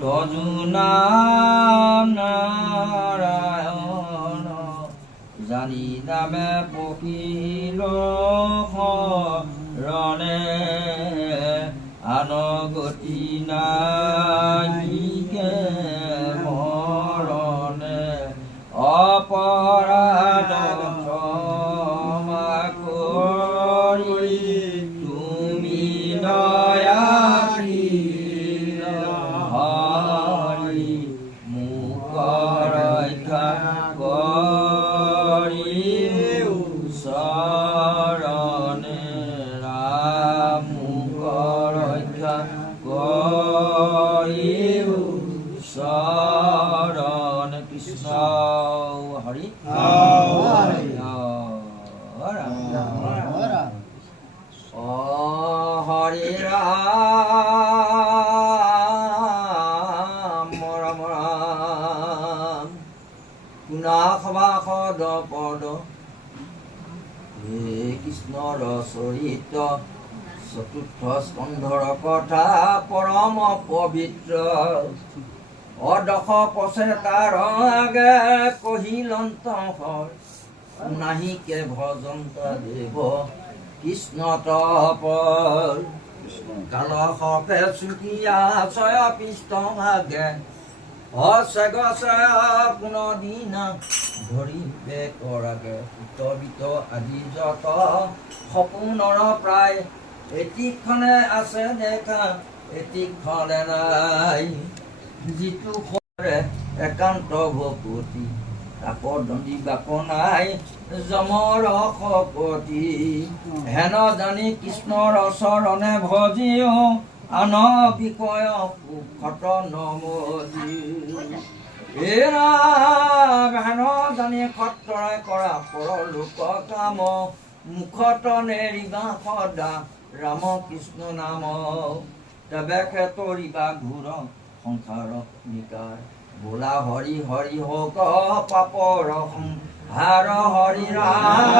যজুনাম নাৰায়ণ জানি নামে পকিল শৰণে আনগতি নাহিকে মৰণে অপৰাধ ক্ষমা কৰি তুমি দয়াশীল হৰি মোক ৰক্ষা কৰি শৰণে ৰাম মোক ৰক্ষা কৰি শৰণে কৃষ্ণ হৰি হৰে ৰাম ৰাম ৰাম পুনাসবাসদ পদ হে কৃষ্ণৰ চৰিত্ৰ চতুৰ্থ স্কন্ধৰ কথা পৰম পবিত্ৰ অদশ পচেতাৰ আগে কহিলন্ত নাহিকে ভজন্ত দেৱ কৃষ্ণ তপৰ কালশকে চুকীয়া ছয় পৃষ্ঠ ভাগে অছে গছে পুনদিনা ধৰিবে কৰাগে উত্তবিত আদি যত সপোনৰ প্ৰায় এটিখনে আছে দেখা এটিখনে নাই যিটো সৰে একান্ত ভকতি তাপৰ দণ্ডি বাপ নাই যমৰ শপতি হেন জানি কৃষ্ণৰ চৰণে ভজিও আন বিষয় সুখত নমজি এৰা হেন জানি সত্ৰৰে কৰা পৰলোক কাম মুখত নেৰিবা সদা ৰাম কৃষ্ণ নাম তেবে তৰিবা ঘূৰ সংসাৰ নিকাৰ বোলা হৰি হৰি হক পাপৰ সংহাৰ হৰি ৰাম